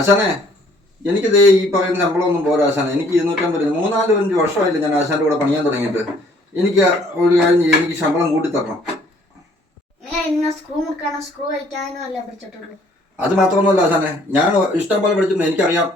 ആശാനെ എനിക്കിത് ഈ പറയുന്ന ശമ്പളമൊന്നും പോരാ ആശാനെ. എനിക്ക് 250 3-5 വർഷമായില്ല ഞാൻ ആശാന്റെ കൂടെ പണിയാൻ തുടങ്ങിയിട്ട്. എനിക്ക് ഒരു കാര്യം ചെയ്യും, എനിക്ക് ശമ്പളം കൂട്ടി തരണം. അത് മാത്രമൊന്നുമല്ല ആശാനെ, ഞാൻ ഇഷ്ടം പോലെ പഠിച്ചിട്ടുണ്ട്. എനിക്കറിയാം,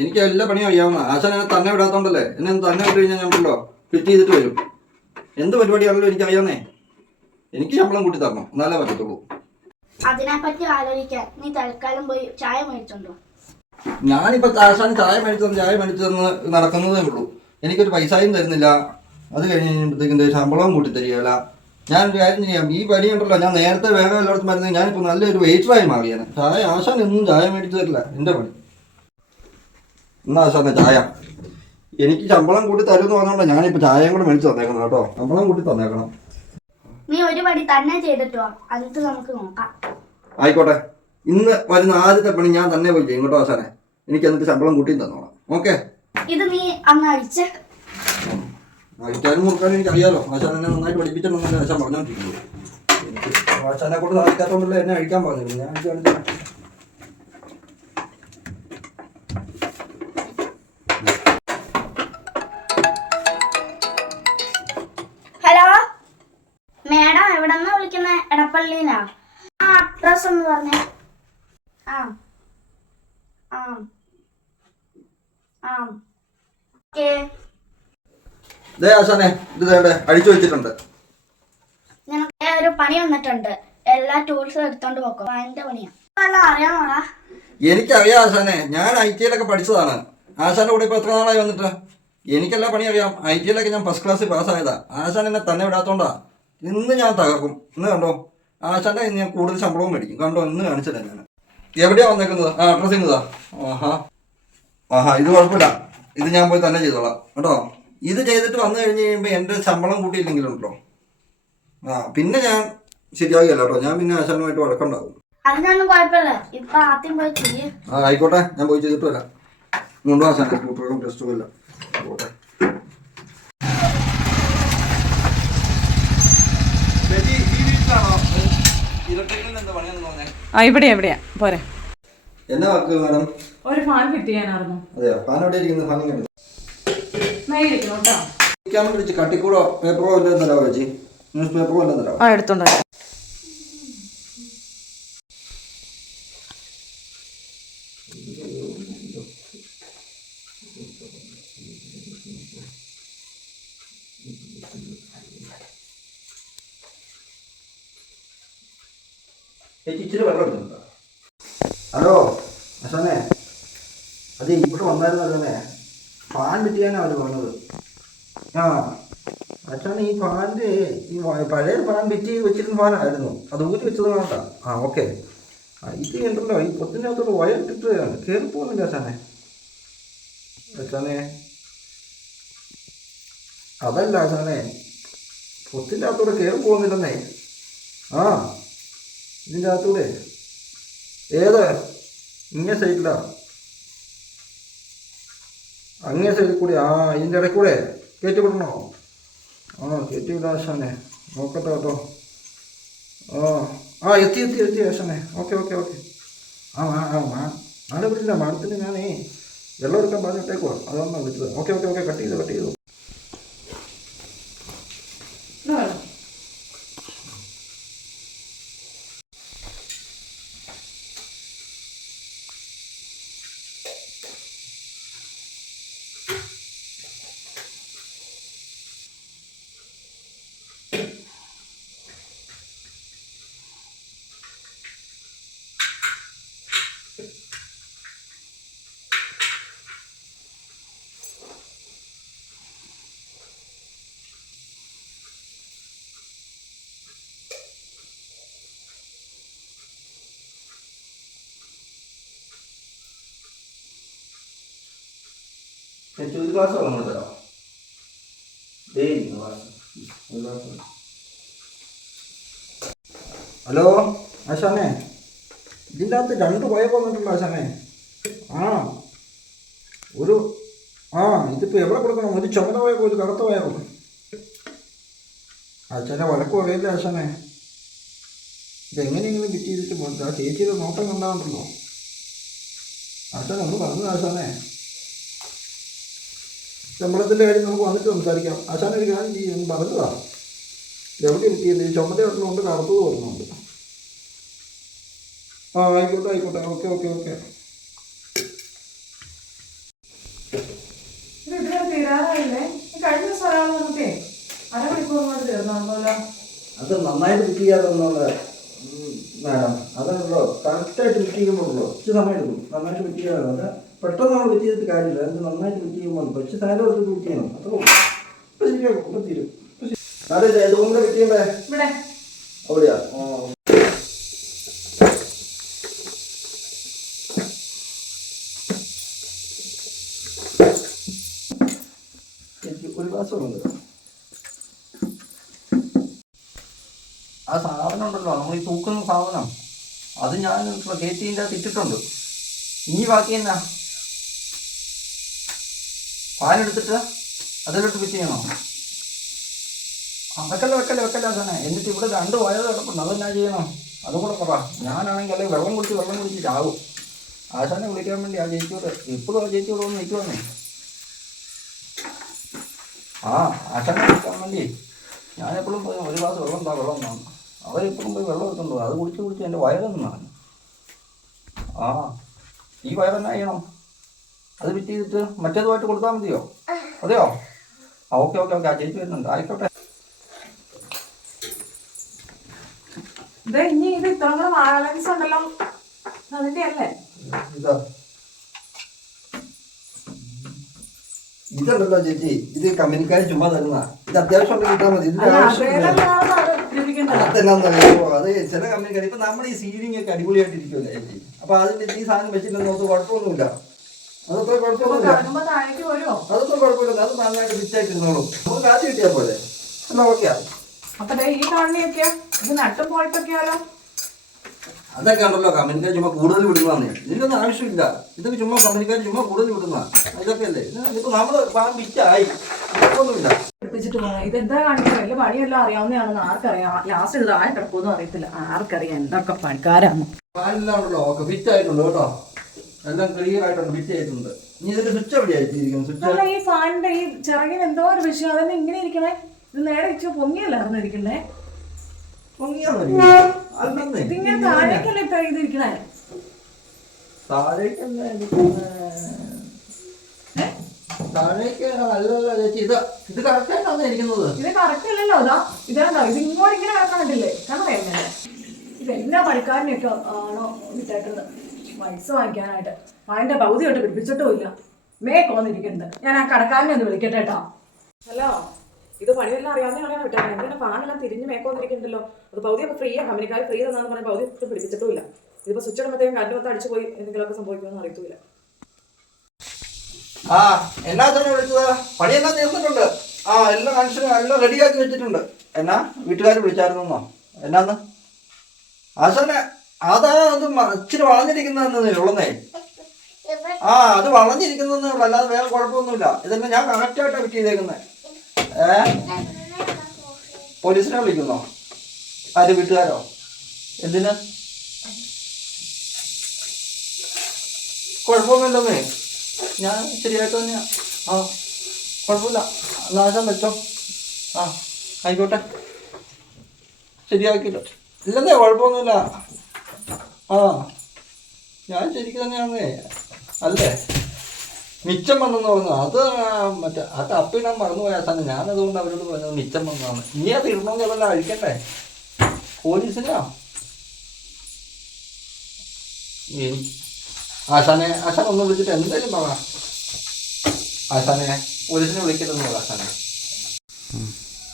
എനിക്ക് എല്ലാ പണിയും അറിയാവുന്ന. ആശാൻ എന്നെ തന്നെ വിടാത്തോണ്ടല്ലേ. എന്നെ തന്നെ വിട്ട് കഴിഞ്ഞാൽ ഞാൻ ഉണ്ടല്ലോ ഫിറ്റ് ചെയ്തിട്ട് വരും. എന്ത് പരിപാടിയാണല്ലോ എനിക്കറിയാന്നേ. എനിക്ക് ശമ്പളം കൂട്ടി തരണം, എന്നാലേ പറ്റത്തുള്ളൂ. അതിനെപ്പറ്റി ആലോചിക്കാൻ നീ തൽക്കാലം പോയി ചായ മേടിച്ചോണ്ടോ. ഞാനിപ്പോ ആശാൻ ചായ മേടിച്ചു തന്ന് നടക്കുന്നതേ ഉള്ളൂ. എനിക്കൊരു പൈസയും തരുന്നില്ല. അത് കഴിഞ്ഞ് കഴിയുമ്പോഴത്തേക്കും ശമ്പളവും കൂട്ടി തരികയില്ല. ഞാനൊരു കാര്യം ചെയ്യാം, ഈ പണി ഉണ്ടല്ലോ, ഞാൻ നേരത്തെ വേറെ എല്ലായിടത്തും വരുന്നത് ഞാനിപ്പോൾ നല്ലൊരു വെയിറ്ററായി മാറിയാണ്. ആശാൻ എന്നും ചായ മേടിച്ചു തരില്ല, എൻ്റെ പണി. എന്നാ ആശാനെ ചായ എനിക്ക് ശമ്പളം കൂട്ടി തരുമെന്ന് പറഞ്ഞോണ്ടാ ഞാനിപ്പോൾ ചായയും കൂടെ മേടിച്ച് തന്നേക്കണം കേട്ടോ. ശമ്പളം കൂട്ടി തന്നേക്കണം. നീ ഒരു പടി തന്നെ ചെയ്തിട്ടോ, എന്നിട്ട് നമുക്ക് നോക്കാം. ആയിക്കോട്ടെ, ഇന്ന് വരുന്ന ആദ്യത്തെ പണി ഞാൻ തന്നെ പോയി ചെയ്യും കേട്ടോ ആശാനെ. എനിക്ക് എന്നിട്ട് ശമ്പളം കൂട്ടിയും തന്നോളാം. ഓക്കെ, ഇത് നീ അങ്ങ് അടിച്ച് അടിക്കാനും മുറുക്കാനും എനിക്ക് അറിയാലോ. ആശാൻ എന്നെ നന്നായിട്ട് പഠിപ്പിച്ചിട്ടുണ്ടെന്നല്ലേ ആശാൻ പറഞ്ഞോണ്ടിരിക്കുന്നത്. എനിക്ക് ആശാനെ കൊണ്ട് സാധിക്കാത്തോണ്ടല്ലേ എന്നെ അഴിക്കാൻ പറഞ്ഞിരുന്നു. ഞാൻ കാണിച്ചു. ഹലോ മേഡം, എവിടെന്നാ വിളിക്കുന്നേ? എടപ്പള്ളിയിലാ? ആ, അഡ്രസ് ഒന്ന് പറഞ്ഞേ. ആ ആ ആ ഓക്കേ. ആശാനെ ഇത് വേണ്ടേ അഴിച്ചു വെച്ചിട്ടുണ്ട്. നിനക്ക് ഒരു പണി വന്നിട്ടുണ്ട്. എല്ലാ ടൂൾസും എടുത്തോണ്ട് പോക്കോ. അതിന്റെ പണിയാ. വല്ല അറിയാമോടാ? എനിക്കറിയാം ആശാനെ, ഞാൻ IT-യിലൊക്കെ പഠിച്ചതാണ്. ആശാന്റെ കൂടെ ഇപ്പൊ എത്ര നാളായി വന്നിട്ട്? എനിക്കെല്ലാ പണി അറിയാം. IT-യിലൊക്കെ ഞാൻ ഫസ്റ്റ് ക്ലാസ്സിൽ പാസ്സായതാ. ആശാൻ എന്നെ തന്നെ വിടാത്തോണ്ടാ. ഇന്ന് ഞാൻ തകർക്കും. ഇന്ന് കണ്ടോ, ആശാന്റെ ഇന്ന് ഞാൻ കൂടുതൽ ശമ്പളവും മേടിക്കും. കണ്ടോ, ഇന്ന് കാണിച്ചില്ല ഞാൻ. എവിടെയാ വന്നേക്കുന്നത്? ആ അഡ്രസ് ഇന്നതാ. ആഹാ ഇത് കുഴപ്പമില്ല. ഇത് ഞാൻ പോയി തന്നെ ചെയ്തോളാം കേട്ടോ. ഇത് ചെയ്തിട്ട് വന്നു കഴിഞ്ഞ് കഴിയുമ്പോൾ എൻ്റെ ശമ്പളം കൂട്ടിയില്ലെങ്കിലുണ്ടല്ലോ, പിന്നെ ഞാൻ ശരിയാകില്ല കേട്ടോ. ഞാൻ പിന്നെ ആശാനുമായിട്ട് വഴക്കുണ്ടാവും. അതിനൊന്നും കുഴപ്പമില്ല. ഇപ്പൊ ആദ്യം പോയി ചെയ്യേ. ആയിക്കോട്ടെ, ഞാൻ പോയി ചെയ്തിട്ട് വരാം. കൊണ്ടു ആശാന്റെ സ്കൂട്ടറും ടെസ്റ്റും എല്ലാം. ആയിക്കോട്ടെ. എവിടെയാ പോരെ. എന്നാ വർക്ക് മാഡം? ഒരു ഫാൻ ഫിറ്റ് ചെയ്യാനായിരുന്നു. അതെയോ? ഫാൻ എവിടെ ഇരിക്കുന്നത്? ഫാൻ ഇങ്ങനെ കേട്ടോ. കട്ടിക്കൂടോ പേപ്പറോ വല്ലതും തരാമോ ചേച്ചി? ന്യൂസ് പേപ്പറോ വല്ലതും തരാമോ? എടുത്തോണ്ടോ. ഇച്ചിരി വെള്ളം എടുക്കുന്നുണ്ടോ? ഹലോ അശാനെ, അത് ഇവിടെ വന്നായിരുന്നു അല്ലേ? ഫാൻ ഫിറ്റ് ചെയ്യാനാണ് അവർ പറഞ്ഞത്. ആ അച്ഛനെ, ഈ ഫാനിൻ്റെ ഈ പഴയ ഫാൻ ഫിറ്റ് ചെയ്ത് വെച്ചിരുന്ന ഫാനായിരുന്നു. അത് ഊരി വെച്ചത് വേണ്ട. ഓക്കെ. ഇത് ഉണ്ടല്ലോ, ഈ പൊത്തിൻ്റെ അകത്തോട്ട് വയറിട്ടിട്ട് കയറി പോകുന്നില്ല അച്ഛനെ. അച്ഛനെ അതല്ല അച്ഛനെ, പൊത്തിൻ്റെ അകത്തോടെ കയറി പോകുന്നില്ലെന്നേ. ഇതിൻ്റെ അകത്തൂടെ ഏത് ഇങ്ങേ സൈഡിലാ? അങ്ങേ സൈഡിൽ കൂടെ. ഇതിൻ്റെ ഇടയിൽ കൂടെ കയറ്റി വിടണോ? കയറ്റി വിടാം ആശാനെ. നോക്കട്ടെ കേട്ടോ. എത്തി ആശാനെ. ഓക്കെ. മാഡം വിളിച്ചില്ല. മാഡത്തിന് ഞാനേ വെള്ളം എടുക്കാൻ പറഞ്ഞിട്ടേക്കോ, അതൊന്നാണ് വിളിച്ചത്. ഓക്കെ, കട്ട് ചെയ്തു. ഒരു ഗ്ലാസ് വെള്ളം കൊണ്ട് തരാം. ഹലോ ആശാനെ, ഇതിൻ്റെ അകത്ത് 2 പയർ വന്നിട്ടുണ്ടോ ആശാനെ? ഇതിപ്പോൾ എവിടെ കൊടുക്കണം? ഒരു ചുമല പയറോ ഒരു കറുത്ത പയറോ? ആശാനെ വഴക്ക് പറയില്ല ആശാനെ. ഇതെങ്ങനെയെങ്കിലും ഫിറ്റ് ചെയ്തിട്ട് ചേച്ചിയുടെ നോട്ടം കണ്ടാകുന്നുണ്ടല്ലോ. ആശാൻ നമ്മൾ പറഞ്ഞു ആശാനെ, ശമ്പളത്തിൻ്റെ കാര്യം നമുക്ക് വന്നിട്ട് സംസാരിക്കാം. ആശാൻ ഒരു കാര്യം ചെയ്യും പറഞ്ഞതാ, എവിടെ കിട്ടിയില്ല, ഈ ചുമത കൊണ്ട് കറുത്തു തോന്നുന്നുണ്ട്. ആ ആയിക്കോട്ടെ ആയിക്കോട്ടെ, ഓക്കെ ഓക്കെ ഓക്കെ. ഇത് ഇതുവരെ തീരാറായില്ലേ? കഴിഞ്ഞ ദിവസം ഒരാൾ വന്നിട്ടേ അരമണിക്കൂർ കൊണ്ട് തീർന്നോളൂല്ലോ. അത് നന്നായിട്ട് ഫിറ്റ് ചെയ്യാറുള്ള മാഡം, അതാണല്ലോ കറക്റ്റായിട്ട് ഫിറ്റ് ചെയ്യുമ്പോഴല്ലോ കുറച്ച് സമയം എടുക്കും. നന്നായിട്ട് ഫിറ്റ് ചെയ്യാറ് അത് പെട്ടെന്ന് നമ്മൾ ഫിറ്റ് ചെയ്തിട്ട് കാര്യമില്ല. അത് നന്നായിട്ട് ഫിറ്റ് ചെയ്യുമ്പോൾ പക്ഷെ നേരെ എടുത്ത് ഫിറ്റ് ചെയ്യണം. അപ്പോൾ ഇപ്പം ശരിയാകും, ഇപ്പം തീരും. അതെ ഇതുകൊണ്ട് ഫിറ്റ് ചെയ്യണ്ടേ? ഇവിടെ അവിടെയാ? എനിക്ക് ഒരു ഗ്ലാസ് വേണം. ആ സാധനം ഉണ്ടല്ലോ, നമ്മൾ ഈ തൂക്കുന്ന സാധനം, അത് ഞാൻ കയറ്റിൻ്റെ അകത്ത് ഇട്ടിട്ടുണ്ട്. ഇനി ബാക്കി എന്നാ പാലെടുത്തിട്ട് അതിലോട്ട് ഫിറ്റ് ചെയ്യണോ? വെക്കല്ലേ തന്നെ. എന്നിട്ട് ഇവിടെ 2 വയറ് കിടപ്പുണ്ട്, അതെന്നാ ചെയ്യണം? അതും കൂടെ പറ. ഞാനാണെങ്കിൽ അല്ലെങ്കിൽ വെള്ളം കുടിച്ച് ചാവും. ആശാനെ വിളിക്കാൻ വേണ്ടി ആ ചേച്ചിയോട് ഇപ്പോഴും ആ ചേച്ചിയോട് ഒന്ന് നിൽക്കുവന്നേ. ആ ആശാനെ വിളിക്കാൻ വേണ്ടി ഞാനെപ്പോഴും പോയി ഒരു ഗ്ലാസ് വെള്ളം എന്നാണ് അവരെപ്പോഴും പോയി വെള്ളം എടുത്തുണ്ടോ. അത് കുടിച്ച് എൻ്റെ വയറെന്നാണ്. ആ ഈ വയറെന്നാ ചെയ്യണം? അത് ഫിറ്റ് ചെയ്തിട്ട് മറ്റേതുമായിട്ട് കൊടുത്താൽ മതിയോ? അതെയോ? ആ ഓക്കെ ആ ചേച്ചി വരുന്നുണ്ട്. ആയിക്കോട്ടെ. ഇനി ഇത് ഇത്ര ബാലൻസ് ഉണ്ടല്ലോ, അതിന്റെ അല്ലേ? ഇതല്ലോ ചേച്ചി, ഇത് കമ്പനിക്കാർ ചുമ്മാ തരുന്ന. ഇത് അത്യാവശ്യം കിട്ടാൽ മതി. ഇതിന്റെ അതെന്നാന്നറിയോ, അത് ചില കമ്പനിക്കാർ ഇപ്പൊ നമ്മുടെ ഈ സീലിംഗ് ഒക്കെ അടിപൊളിയായിട്ടിരിക്കുമല്ലേ ചേച്ചി. അപ്പൊ അതിന്റെ ഈ സാധനം വെച്ചിട്ടുണ്ടെന്ന് നമുക്ക് കുഴപ്പമൊന്നുമില്ല. അതൊക്കെ കുഴപ്പമില്ല. അത് നന്നായിട്ട് ഫിറ്റായിട്ടിരുന്നോളും. നമുക്ക് കാറ്റ് കിട്ടിയാൽ പോലെ എന്നാ ഓക്കെയാ. അപ്പൊ ഈ കാണുന്നൊക്കെയോ ഇത് നട്ടും പോയിട്ടൊക്കെയാലോ? അതൊക്കെ ഉണ്ടല്ലോ കമ്പനിക്കാർ ചുമ്മാ കൂടുതൽ വിടുന്നതാണ്. ഇതിനൊന്നും ആവശ്യമില്ല. ഇതൊക്കെ ചുമ്മാ കമ്പനിക്കാർ ചുമ്മാ കൂടുതൽ വിടുന്ന ഇതൊക്കെ അല്ലേ. ഇതിപ്പോ നമ്മള് വിറ്റായി കുഴപ്പമൊന്നുമില്ല. ഇതെന്താ കാണിക്കുന്നത്? വലിയ പണിയെല്ലാം അറിയാവുന്നതാണെന്ന് ആർക്കറിയാം? ലാസ്റ്റ് ഇത് ആയി കിടക്കുമെന്നും അറിയത്തില്ല. ആർക്കറിയാം എന്തൊക്കെ പണിക്കാരാണ്. പാലെല്ലാം ഉണ്ടല്ലോ ഒക്കെ ഫിറ്റ് ആയിട്ടുണ്ട് കേട്ടോ. എല്ലാം ക്ലിയർ ആയിട്ടുണ്ട്, ഫിറ്റ് ആയിട്ടുണ്ട്. ഇനി ഇതിന്റെ സ്വിച്ച് എവിടെയായിരിക്കും? സ്വിച്ച് ഈ ഫാനിന്റെ ഈ ചിറകിന് എന്തോ ഒരു വിഷയം, അതെന്നെ ഇങ്ങനെ ഇരിക്കണേ. ഇത് നേരെ വെച്ച് പൊങ്ങിയല്ലായിരുന്നു ഇരിക്കണ്ടേ? ഇതിങ്ങനെ താഴേക്കല്ലേ ഇപ്പൊ ഇതിരിക്കണേ? താഴേക്ക് അല്ലല്ലോ ചേച്ചി. ഇത് കറക്റ്റ് ആയിട്ടാണ് ഇരിക്കുന്നത്. ഇത് കറക്റ്റ് അല്ലല്ലോ. ഇതാണ്ടോ ഇത് ഇങ്ങോട്ട് ഇങ്ങനെ കിടക്കാനിട്ടില്ലേ? കാരണം എങ്ങനെ ഇതെല്ലാ പണിക്കാരനെയൊക്കെ ആണോ വിട്ടേക്കുന്നത് പൈസ വാങ്ങിക്കാനായിട്ട്? അതിന്റെ പകുതി തൊട്ട് പിടിപ്പിച്ചിട്ടും ഇല്ല. മേക്കോന്നിരിക്കുന്നത്. ഞാൻ ആ കടക്കാരനെ ഒന്ന് വിളിക്കട്ടെ കേട്ടോ. ഹലോ, ഇത് പണിയെല്ലാം അറിയാവുന്ന വിട്ടാണ്. എന്തിനാ ഫാനെല്ലാം തിരിഞ്ഞ് മേക്കോന്നിരിക്കുന്നുണ്ടല്ലോ. അത് പകുതിയൊക്കെ ഫ്രീയാണ്, കമ്പനിക്കാർ ഫ്രീ തന്നാന്ന് പറഞ്ഞാൽ പകുതി ഒട്ടും പിടിപ്പിച്ചിട്ടും ഇല്ല. ഇതിപ്പോ സ്വിച്ച് ഇടുമ്പോഴത്തേക്കും കറണ്ട് മൊത്തം അടിച്ചു പോയി എന്തെങ്കിലുമൊക്കെ സംഭവിക്കുമെന്ന് അറിയത്തില്ല. ആ എന്നാ തന്നെ വിളിച്ചത്? പണിയെല്ലാം തീർന്നിട്ടുണ്ട്. ആ എല്ലാം മനുഷ്യനും എല്ലാം റെഡിയാക്കി വെച്ചിട്ടുണ്ട്. എന്നാ വീട്ടുകാർ വിളിച്ചായിരുന്നോ? എന്നാന്ന് ആശാനെ അതാ അത് ഇച്ചിരി വളഞ്ഞിരിക്കുന്നതെന്നേ ഉള്ളന്നേ. ആ അത് വളഞ്ഞിരിക്കുന്നതെന്നേ ഉള്ളു, അല്ലാതെ വേറെ കുഴപ്പമൊന്നുമില്ല. ഇതെന്നെ ഞാൻ കറക്റ്റായിട്ടാണ് ഫിറ്റ് ചെയ്തേക്കുന്നത്. പോലീസിനെ വിളിക്കുന്നോ? ആര്, വീട്ടുകാരോ? എന്തിന്? കുഴപ്പമൊന്നുമില്ലെന്നേ, ഞാൻ ശരിയായിട്ട് തന്നെയാ. ആ കുഴപ്പമില്ല, നാശം വെച്ചോ. ആ ആയിക്കോട്ടെ, ശരിയാക്കിട്ടോ. ഇല്ലെന്നേ, കുഴപ്പമൊന്നുമില്ല. ആ ഞാൻ ശരിക്കും തന്നെയാന്നേ. അല്ലേ മിച്ചം വന്നെന്ന് പറഞ്ഞു. അത് മറ്റേ ആ തപ്പിടാൻ മറന്നുപോയ തന്നെ. ഞാനതുകൊണ്ട് അവരോട് പറഞ്ഞത് മിച്ചം വന്നതാണ്. ഇനി അത് ഇടണമെങ്കിൽ അതെല്ലാം അഴിക്കണ്ടേ? പോലീസിനാ ആശാനെ ഒന്ന് വിളിച്ചിട്ട് എന്തായാലും പറ. ആശാനെ പോലീസിനെ വിളിക്കരുതെന്ന് പറ ആശാനെ.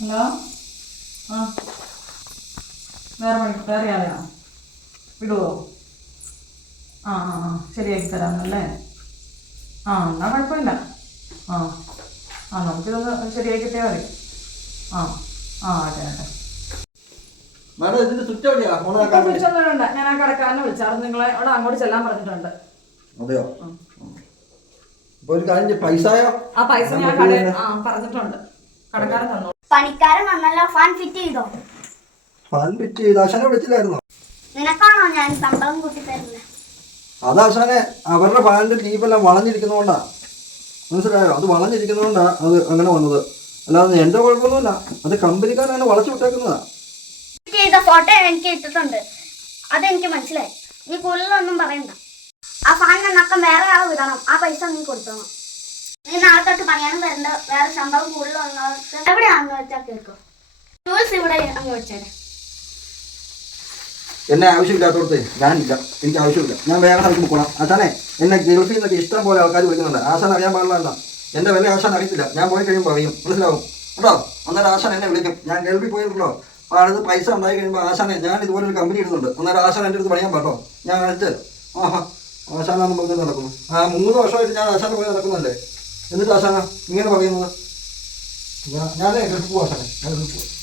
ഹലോ, ആ വേറെ ആളെയാണോ? വിടുവോ? ആ ശരിയാക്കി തരാമെന്നല്ലേ? ആ എന്നാ കുഴപ്പമില്ല. ആ നമുക്കിതൊന്ന് ശരിയാക്കി കിട്ടിയാൽ മതി. അതെ മാഡം ഇതിന്റെ സ്വിച്ച് എവിടെയാ? വിളിച്ചൊന്നുമില്ല, ഞാൻ ആ കടക്കാരനെ വിളിച്ചായിരുന്നു. നിങ്ങളെ അവിടെ അങ്ങോട്ട് ചെല്ലാൻ പറഞ്ഞിട്ടുണ്ട്. അതെയോ? ഒരു കാര്യം, പൈസയോ? ആ പൈസ ഞാൻ കടയിൽ പറഞ്ഞിട്ടുണ്ട്, കടക്കാരൻ തന്നോളൂ. പണിക്കാരൻ വന്നല്ലോ. ഫാൻ ഫിറ്റ് ചെയ്തോ? ഫാൻ ഫിറ്റ് ചെയ്ത് ആശാനെ വിളിച്ചില്ലായിരുന്നോ? നിനക്കാണോ ഞാൻ ശമ്പളം കൂട്ടി തരുന്നത്? അത് ആശാനെ അവരുടെ ഫാനിൻ്റെ ലീഫെല്ലാം വളഞ്ഞിരിക്കുന്നതുകൊണ്ടാണ്, മനസ്സിലായോ? അത് വളഞ്ഞിരിക്കുന്നതുകൊണ്ടാണ് അത് അങ്ങനെ വന്നത്, അല്ലാതെ എൻ്റെ കുഴപ്പമൊന്നുമില്ല. അത് കമ്പനിക്കാരാണ് വളച്ചു വിട്ടേക്കുന്നതാണ്. ചെയ്ത ഫോട്ടോ എനിക്ക് ഇട്ടിട്ടുണ്ട്, അതെനിക്ക് മനസ്സിലായി. നീ കൂടുതലൊന്നും പറയണ്ട. ആ ഫാനിന്റെ നക്കം വേറെ ആളെ വിടണം, ആ പൈസ നീ കൊടുത്തോണം. നീ നാളെ തൊട്ട് പണിയാനും വരണ്ട. വേറെ ശമ്പളം കൂടുതലുള്ളവർക്ക് എവിടെയാണെന്ന് വെച്ചാൽ കേൾക്കും. ടൂൾസ് ഇവിടെ അങ്ങ് വെച്ചേരെ. എന്നെ ആവശ്യമില്ലാത്തടത്ത് ഞാനില്ല, എനിക്ക് ആവശ്യമില്ല. ഞാൻ വേറെ സ്ഥലത്ത് പോകണം. ആശാനെ എന്നെ ഗൾഫിൽ നിന്നൊക്കെ ഇഷ്ടം പോലെ ആൾക്കാർ വിളിക്കുന്നുണ്ട്. ആശാൻ അറിയാൻ പാടില്ല. എൻ്റെ വില ആശാൻ അറിയത്തില്ല. ഞാൻ പോയി കഴിയുമ്പോൾ അറിയും, മനസ്സിലാവും കേട്ടോ? അന്നേരം ആശാൻ എന്നെ വിളിക്കും. ഞാൻ ഗൾഫിൽ പോയിട്ടുള്ളൂ. അപ്പോൾ അടുത്ത് പൈസ ഉണ്ടായി കഴിയുമ്പോൾ ആശാനെ ഞാൻ ഇതുപോലെ ഒരു കമ്പനി ഇടുന്നുണ്ട്. അന്നേരം ആശാൻ എൻ്റെ അടുത്ത് പണിയാൻ പാട്ടോ. ഞാൻ കാണിച്ചു ആഹാ ആശാനാന്ന് പറഞ്ഞ് നടക്കുന്നു. 3 വർഷമായിട്ട് ഞാൻ ആശാനെ പോയി നടക്കുന്നുണ്ട്. എന്നിട്ട് ആശാന ഇങ്ങനെ പറയുന്നത്? ഞാൻ ഗൾഫിൽ പോവാ ആശാനെ, ഞാൻ ഗൾഫിൽ പോകും.